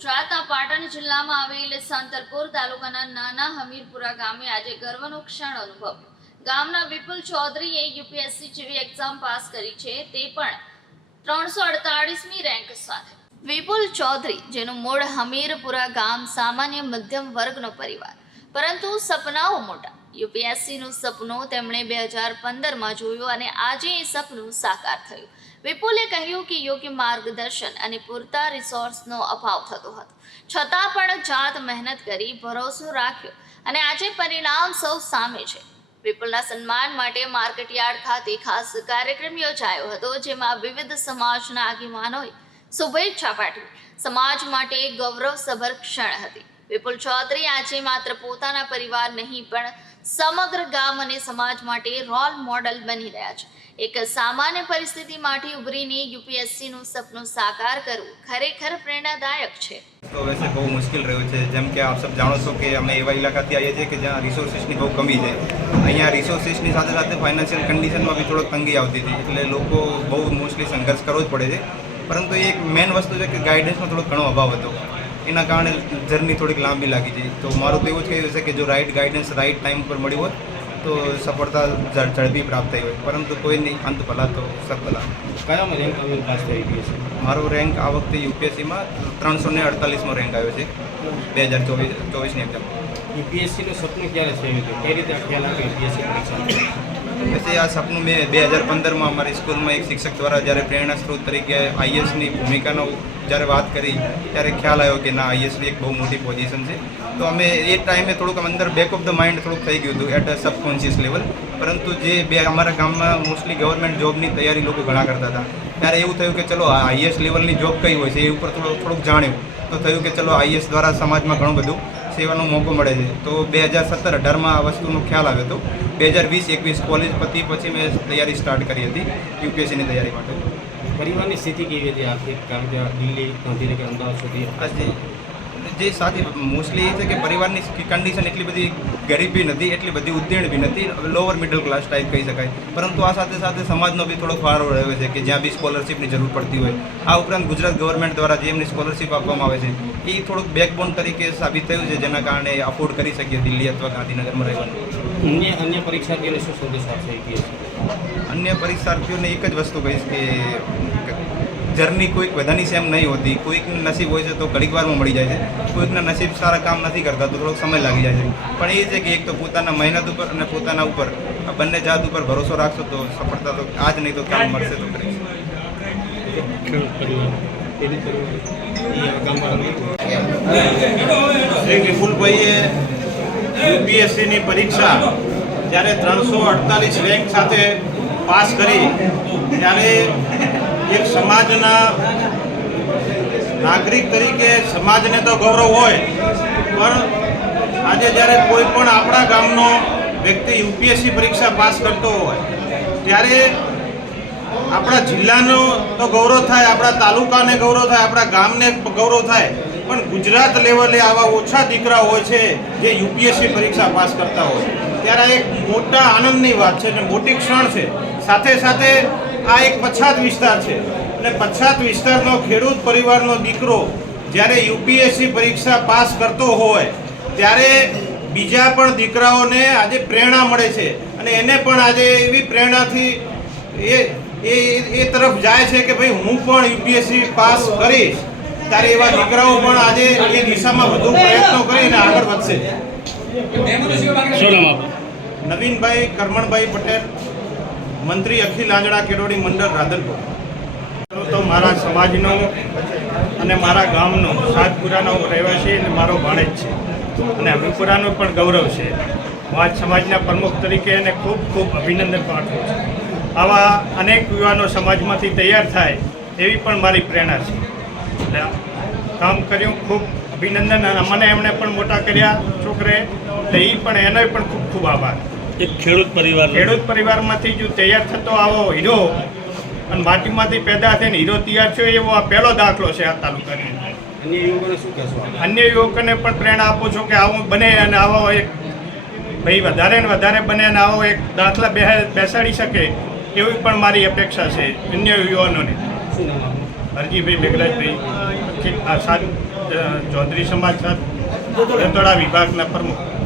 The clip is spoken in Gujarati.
ગુજરાતના પાટણ જિલ્લામાં આવેલ સાંતલપુર તાલુકાના નાના હમીરપુરા ગામે આજે ગર્વનો ક્ષણ અનુભવ્યો। ગામના વિપુલ ચૌધરીએ યુપીએસસી જેવી એક્ઝામ પાસ કરી છે, તે પણ 348મી રેન્ક સાથે। વિપુલ ચૌધરી, જેનું મૂળ હમીરપુરા ગામ, સામાન્ય મધ્યમ વર્ગનો પરિવાર, પરંતુ સપનાઓ મોટા। યુપીએસસીનું સપનું તેમણે 2015માં જોયું અને આજે એ સપનું સાકાર થયું। વિપુલે કહ્યું કે યોગ્ય માર્ગદર્શન અને પૂરતા રિસોર્સનો અભાવ થતો હતો, છતાં પણ જાત મહેનત કરી ભરોસો રાખ્યો અને આજે પરિણામ સૌ સામે છે। વિપુલના સન્માન માટે માર્કેટયાર્ડ ખાતે ખાસ કાર્યક્રમ યોજાયો હતો, જેમાં વિવિધ સમાજના આગેવાનોએ શુભેચ્છા પાઠવી। સમાજ માટે ગૌરવસભર ક્ષણ હતી। વિપુલ ચૌધરી આજે માત્ર પોતાના પરિવાર નહીં, પણ સમગ્ર ગામ અને સમાજ માટે રોલ મોડલ બની રહ્યા છે। એક સામાન્ય પરિસ્થિતિમાંથી ઉભરીને યુપીએસસીનું સપનું સાકાર કરવું ખરેખર પ્રેરણાદાયક છે। तो वैसे बहुत मुश्किल રહ્યું છે। જેમ કે આપ સબ જાણો છો કે અમે એવા ઇલાકાથી આવીએ છીએ કે જ્યાં રિસોર્સિસની બહુ કમી છે। અહીંયા રિસોર્સિસની સાથે સાથે ફાઇનાન્શિયલ કન્ડિશનમાં બી થોડોક તંગી આવતી હતી, એટલે લોકો બહુ મોસ્ટલી સંઘર્ષ કરવો જ પડે છે। પરંતુ એક મેઇન વસ્તુ છે કે ગાઈડન્સનો થોડો ઘણો અભાવ હતો, એના કારણે જર્ની થોડીક લાંબી લાગી છે। તો મારું તો એવું જ કહેવું છે કે જો રાઈટ ગાઈડન્સ રાઈટ ટાઈમ પર મળી હોત તો સફળતા ઝડપી પ્રાપ્ત થઈ હોય, પરંતુ કોઈ નહીં, અંત ભલા તો સબ ભલા। કયામાં રેન્ક આવ્યો પાસ થઈ ગયો છે? મારો રેન્ક આ વખતે યુપીએસસીમાં 348મો રેન્ક આવ્યો છે 2024ની એક્ઝામ। યુપીએસસીનું સપનું ક્યારે થયું હતું? કઈ રીતે આ ખ્યાલ આવ્યો યુપીએસસી પરીક્ષા? પછી આ સપનું મેં 2015માં અમારી સ્કૂલમાં એક શિક્ષક દ્વારા જ્યારે પ્રેરણા સ્ત્રોત તરીકે આઈએસની ભૂમિકાનો જ્યારે વાત કરી, ત્યારે ખ્યાલ આવ્યો કે ના, આઈએસની એક બહુ મોટી પોઝિશન છે। તો અમે એ ટાઈમે થોડુંક અંદર બેક ઓફ ધ માઇન્ડ થોડુંક થઈ ગયું હતું એટ અ સબકોન્શિયસ લેવલ। પરંતુ જે અમારા ગામમાં મોસ્ટલી ગવર્મેન્ટ જોબની તૈયારી લોકો ઘણા કરતા હતા, ત્યારે એવું થયું કે ચલો આઈએસ લેવલની જોબ કઈ હોય છે એ ઉપર થોડુંક જાણ્યું, તો થયું કે ચલો આઈએસ દ્વારા સમાજમાં ઘણું બધું સેવાનો મોકો મળે છે। તો 2017-18માં આ વસ્તુનો ખ્યાલ આવ્યો હતો। 2020-21 કોલેજ પછી મેં તૈયારી સ્ટાર્ટ કરી હતી યુપીએસસીની તૈયારી માટે। પરિવારની સ્થિતિ કેવી હતી આર્થિક? કારણ કે દિલ્હી, ગાંધીનગર, અમદાવાદ સુધી આજે જે સાથી મોસ્ટલી એ છે કે પરિવારની કન્ડિશન એટલી બધી ગરીબી નથી, એટલી બધી ઉત્તીર્ણ બી નથી, લોઅર મિડલ ક્લાસ ટાઈપ કહી શકાય। પરંતુ આ સાથે સાથે સમાજનો બી થોડો ફાળો રહ્યો છે કે જ્યાં બી સ્કોલરશિપની જરૂર પડતી હોય। આ ઉપરાંત ગુજરાત ગવર્મેન્ટ દ્વારા જે એમની સ્કોલરશિપ આપવામાં આવે છે એ થોડુંક બેકબોન તરીકે સાબિત થયું છે, જેના કારણે અફોર્ડ કરી શકીએ દિલ્હી અથવા ગાંધીનગરમાં રહેવાનું। અન્ય પરીક્ષાર્થીઓને શું સંદેશ આપશે યુપીએસસી? અન્ય પરીક્ષાર્થીઓને એક જ વસ્તુ કહીશ કે જર્ની કોઈક બધાની સેમ નહીં હોતી। કોઈકનું નસીબ હોય છે તો ઘડીક વારમાં મળી જાય છે, કોઈકના નસીબ સારા કામ નથી કરતા તો થોડોક સમય લાગી જાય છે। પણ એ છે કે એક તો પોતાના મહેનત ઉપર અને પોતાના ઉપર, આ બંને જાત ઉપર ભરોસો રાખશો તો સફળતા તો આજ નહીં તો કામ મળશે તો કરીશ। શ્રી વિપુલભાઈએ યુપીએસસીની પરીક્ષા જ્યારે 348 રેન્ક સાથે પાસ કરી, ત્યારે એક સમાજના નાગરિક તરીકે સમાજને તો ગૌરવ હોય, પણ આજે જ્યારે કોઈ પણ આપણા ગામનો વ્યક્તિ યુપીએસસી પરીક્ષા પાસ કરતો હોય, ત્યારે આપણા જિલ્લાનો તો ગૌરવ થાય, આપણા તાલુકાને ગૌરવ થાય, આપણા ગામને ગૌરવ થાય, પણ ગુજરાત લેવલે આવા ઓછા દીકરા હોય છે જે યુપીએસસી પરીક્ષા પાસ કરતા હોય, ત્યારે એક મોટા આનંદની વાત છે અને મોટી ક્ષણ છે। સાથે સાથે આ એક પછાત વિસ્તાર છે અને પછાત વિસ્તારનો ખેડૂત પરિવારનો દીકરો જ્યારે યુપીએસસી પરીક્ષા પાસ કરતો હોય, ત્યારે બીજા પણ દીકરાઓને આજે પ્રેરણા મળે છે અને એને પણ આજે એવી પ્રેરણાથી એ તરફ જાય છે કે ભાઈ હું પણ યુપીએસસી પાસ કરીશ। ત્યારે એવા દીકરાઓ પણ આજે એ દિશામાં વધુ પ્રયત્નો કરીને આગળ વધશે। નવીનભાઈ કરમણભાઈ પટેલ, મંત્રી અખિલ આંજણા કેળવણી મંડળ, રાધનપુર। તો મારા સમાજનો અને મારા ગામનો સાતપુરાનો રહેવાસી અને મારો ભાણેજ છે અને હમીરપુરાનું પણ ગૌરવ છે। હું આજ સમાજના પ્રમુખ તરીકે એને ખૂબ ખૂબ અભિનંદન પાઠવું છું। આવા અનેક યુવાનો સમાજમાંથી તૈયાર થાય એવી પણ મારી પ્રેરણા છે। એટલે કામ કર્યું, ખૂબ અભિનંદન। અને મને એમણે પણ મોટા કર્યા છોકરે, એટલે એ પણ એનો પણ ખૂબ ખૂબ આભાર। એક ખેડૂત પરિવારમાંથી જો તૈયાર થતો આવો હીરો અને માટીમાંથી પેદા થઈને હીરો તૈયાર થયો, એવો આ પહેલો દાખલો છે આ તાલુકાની અંદર। અન્ય યુવકોને શું કહેશો? અન્ય યુવકોને પણ પ્રેરણા આપું છું કે આવું બને અને આવો એક ભાઈ વધારે ને વધારે બને અને આવો એક દાખલા બેસાડી શકે એવી પણ મારી અપેક્ષા છે અન્ય યુવાનોને। શું નામ આપનું? હરજીભાઈ મેઘરાજભાઈ, સારું ચૌધરી સમાજ રતોડા વિભાગના પ્રમુખ.